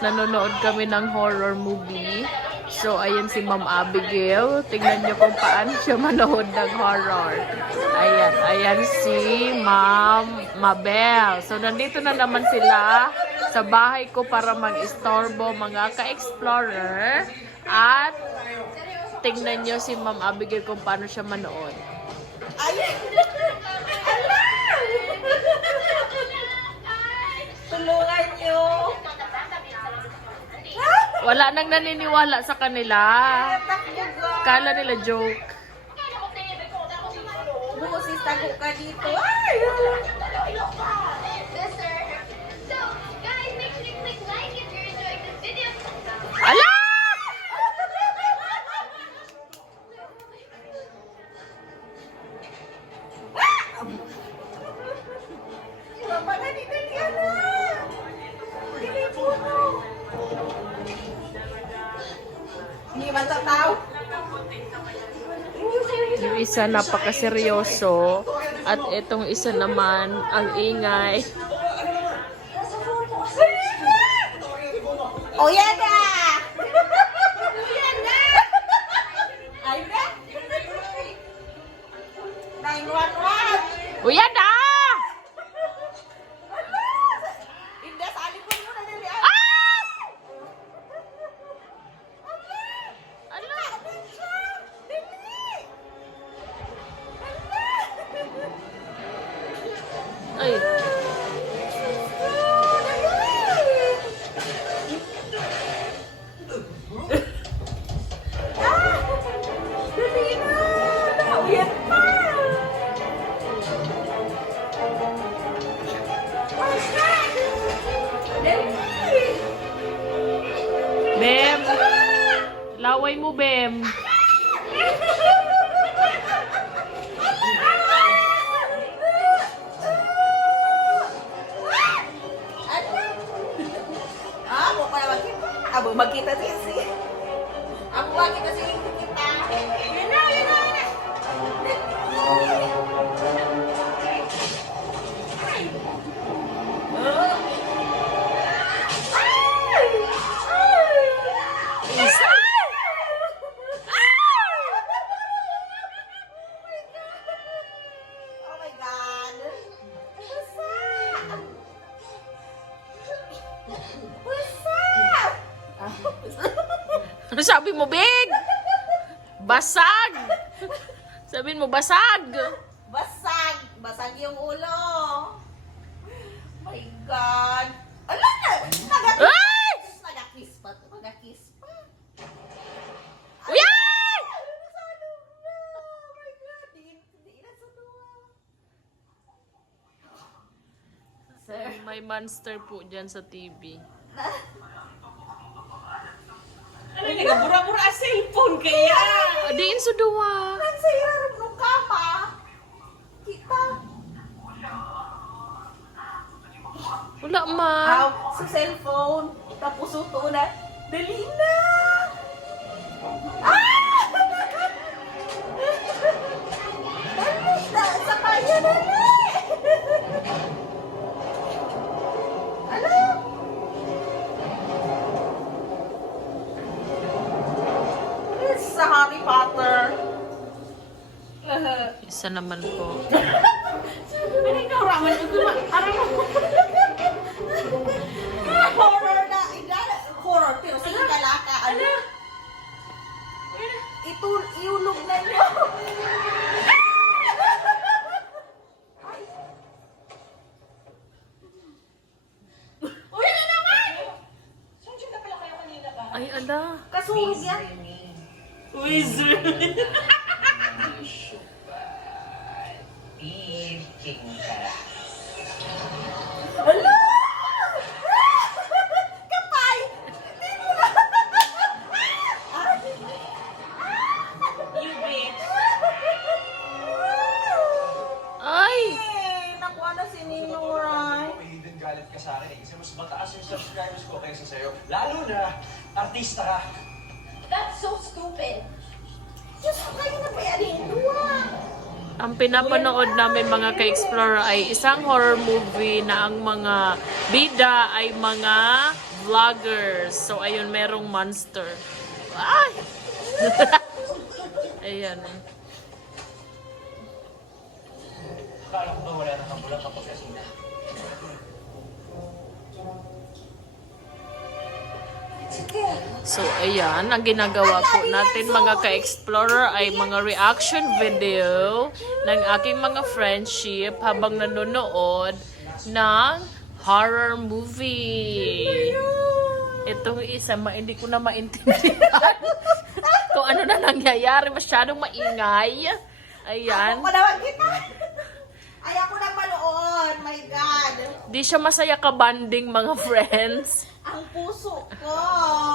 nanonood kami ng horror movie. So, ayan si Ma'am Abigail. Tingnan nyo kung paano siya manood ng horror. Ayan, ayan si Ma'am Mabel. So, nandito na naman sila sa bahay ko para mag-istorbo mga ka-explorer. At tingnan nyo si Ma'am Abigail kung paano siya manood. Tulungan nyo. Wala nang naniniwala sa kanila. Kala nila joke. Busis ako ka dito. Ay! Ala! Mama na dito niya na. Hindi puno. Hindi man tataw. Yung isa napakaseryoso at itong isa naman ang ingay. Oh, yan na! Yan na! Ay, na! 911! Uyan na! Indah, sa alikon mo na dali. Ah! Ala! Ay, Bem. Laway mo, Bem. Abo magkita si Abo magkita si kita. Yun na, yun na, yun na. Isa. Oh my God. What's up? Ano sabi mo, Big? Basag. Sabihin mo, basag. Basag! Basag yung ulo! My God! Ala na! Ay! Nag-kiss pa to. Nag-kiss pa. Uyan! Nasalo na! Oh my God! Di na sa duwa. Sir? May monster po dyan sa TV. Ano yung nagabura-bura ang cellphone kaya? Diin sa duwa. Nasa ilarap ng kama. Kita. Wala man. Aw, sa cellphone. Tapos uto na. Dali na! Ah! Dali na! Sa kanya dali! Ano? Sa Harry Potter. Isa naman po. Ano ikaw raman ito? Aram mo. Horror na. Horror. Pero sige kalaka. Ano? Iulog na nyo. Uy, ano naman? Saan dyan na pala kayo kanina ba? Ay, ala. Kasurog yan. Wizard. Hala! Kapay! Hindi mo na! You bitch. Ay! Nakuha na si Ninuray. Hidden galit ka sa akin eh. Kasi mas mataas yung subscribers ko kaysa sa'yo. Lalo na, artista ka. That's so stupid. Diyos ko kayo na ba yan? Dua! Ang pinapanood namin mga ka-explorer ay isang horror movie na ang mga bida ay mga vloggers. So, ayun, merong monster. Ay! Ayan. Akala ko ba wala nang kamulang kapag kasina? So, ayan, ang ginagawa po natin mga ka-explorer ay mga reaction video ng aking mga friendship habang nanonood ng horror movie. Itong isa, hindi ko na maintindihan kung ano na nangyayari. Masyadong maingay. Ayan. Ako naman kita. Ay, ako nang manood. My God. Di siya masaya ka-banding mga friends. Ang puso ko.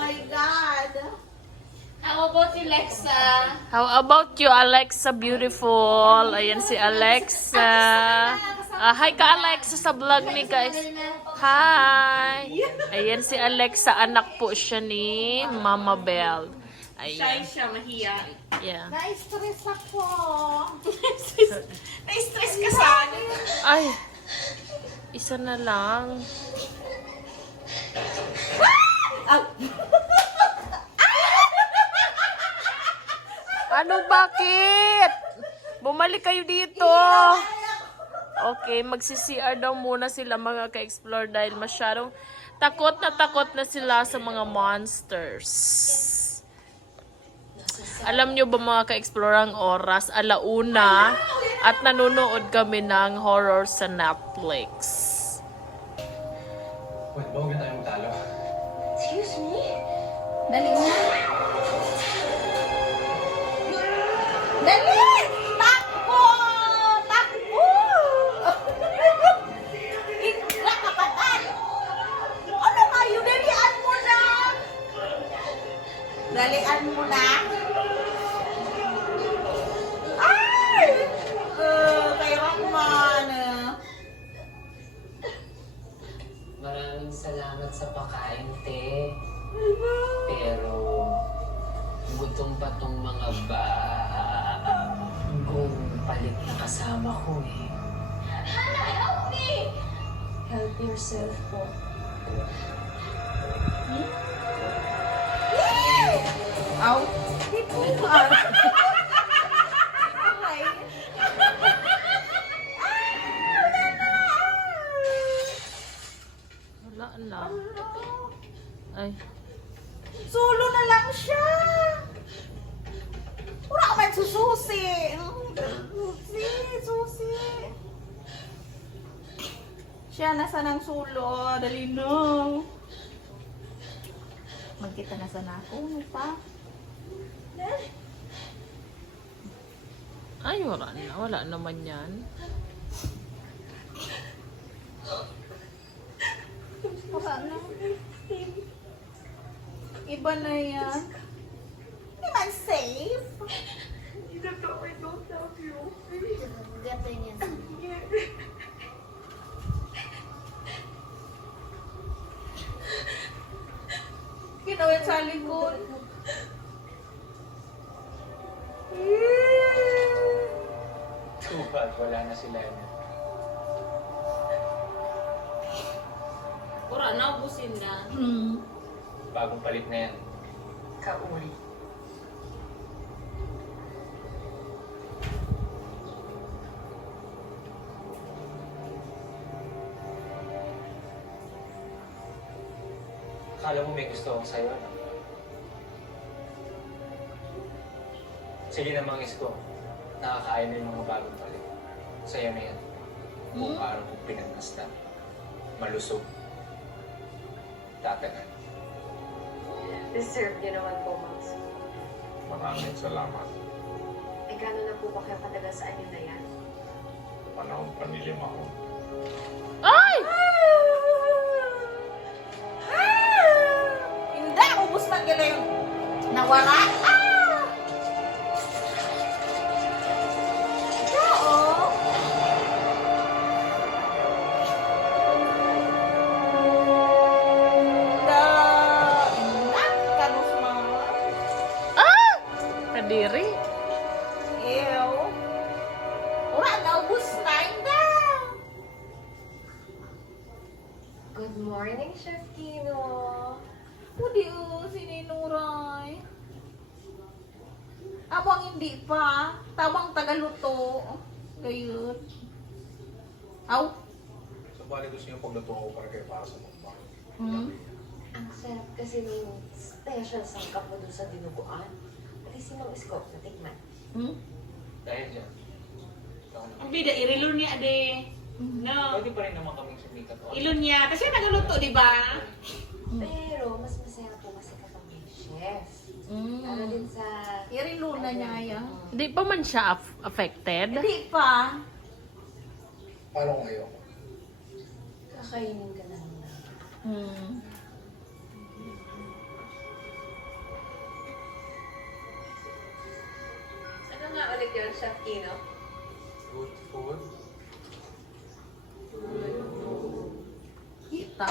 My God. How about you, Lexa? How about you, Alexa Beautiful? Ayan si Alexa. Hi ka, Alexa, sa vlog ni guys. Hi! Ayan si Alexa, anak po siya ni Mama Belle. Ayan. Siya, mahiya. Yeah. Na-stress ako. Na-stress ka sana. Ay, isa na lang. Ano, bakit? Bumalik kayo dito. Okay, magsi-CR daw muna sila mga ka-explore dahil masyadong takot na sila sa mga monsters. Alam nyo ba mga ka-explore ang oras? 1:00 at nanonood kami ng horror sa Netflix. Wait, ba huwag na tayo magtalo? Excuse me? Dali na. Dali! Takbo! Takbo! Ikla ka pa tan! Ano kayo? Dalian mo na! Dalian mo na! Ay! Kaya man. Maraming salamat sa pakain, te. Pero, gutom pa tong mga kung palit na kasama ko eh. Hannah, help me! Help yourself po. Aw! Hipuan! Ay! Wala lang. Ay. Solo na lang siya! Wala ka man sususi! Susi! Siya, nasa ng sulo. Dali no. Magkita na sana ako. Ano pa? Ay, wala na. Wala naman yan. Wala na. Iba na yan. Hindi man safe. Ganyan. Kinawin sa likod. Too bad, wala na si Lena. Pura, naubusin na. Bagong palit na yan. Kauri. Akala mo may gusto akong sa'yo, ano? Sige na mga isko. Nakakain na yung mga bagong palit. Sa'yo na yan. Kung paano kong pinagmasta. Malusog. Tatagal. Deserve niyo naman po, Max. Maraming salamat. Eh, gano'n na po ba kayo katagal sa anyo na yan? Panahon pa ni Limahon. Ay! Hindi! Ubus na gila yung nawara. Oo. Kanus mga. Kadiri. Ew. Ura, naubos na. Hindi. Good morning, Chef Kino. Pudi si Ninuray. Abang hindi pa. Tawang tagaluto. Gayun. Aw. So, bali gusto niyo pagluto ako para sa mukbang. Hmm? Ang sarap kasi nung special sangkap mo dun sa dinuguan. Pati si Mang Isko, natikman. Hmm? Dahil dyan. Ang bida, irilun niya, ade. No. Pwede pa rin naman kaming sumikat. Ilun niya. Kasi nagluto, di ba? Pero, mas masaya po kasi kapag may chef. Para Hmm. din sa... Iriluna niya yan. Hindi pa man siya affected. Hindi pa. Paano kung ayoko? Kakainin ka na lang. Hmm. Ano nga ulit yun, Chef Kino? Good food. Kita.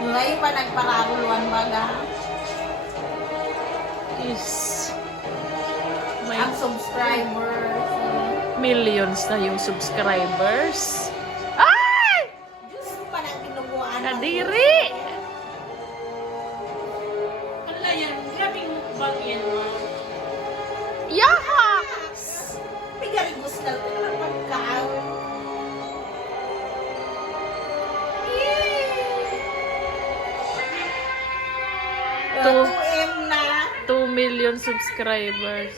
Ngayon pa nagparaguluan baga. Is may Ang subscribers. millions na yung subscribers. Ay! Diyos pa nang tinubuan. Kadiri! Wala yan. Grabing mukbang yan, ma. Yahaks! Bigay gusto na ito naman pagkaawin. Two. 2M na. 2 million subscribers.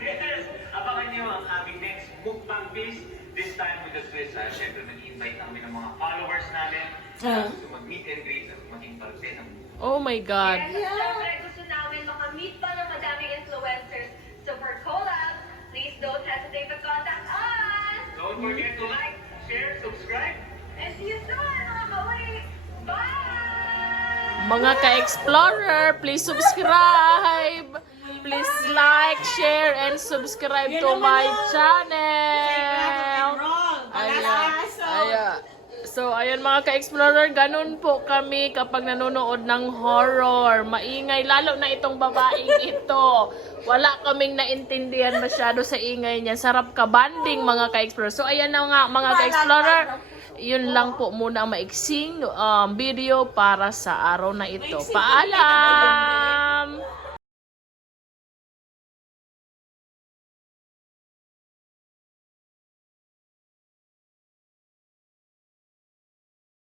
Yes! Abangan niyo ang aming next mukbang feast. This time with the Swiss. Siyempre, nag-invite namin ng mga followers namin. Gusto mag-meet and greet at maging parte ng Oh my God. Siyempre, gusto namin makamit pa ng madaming influencers. So for collabs, please don't hesitate to contact us! Don't forget to like, share, subscribe. And see you soon, mga kaway! Bye! Mga ka-explorer, please subscribe. Please like, share, and subscribe to my channel. Ayan. So, ayan mga ka-explorer, ganun po kami kapag nanonood ng horror. Maingay, lalo na itong babaeng ito. Wala kaming naintindihan masyado sa ingay niya. Sarap ka banding mga ka-explorer. So, ayan na nga mga ka-explorer. Yun lang po muna ang maiksing video para sa araw na ito. Paalam!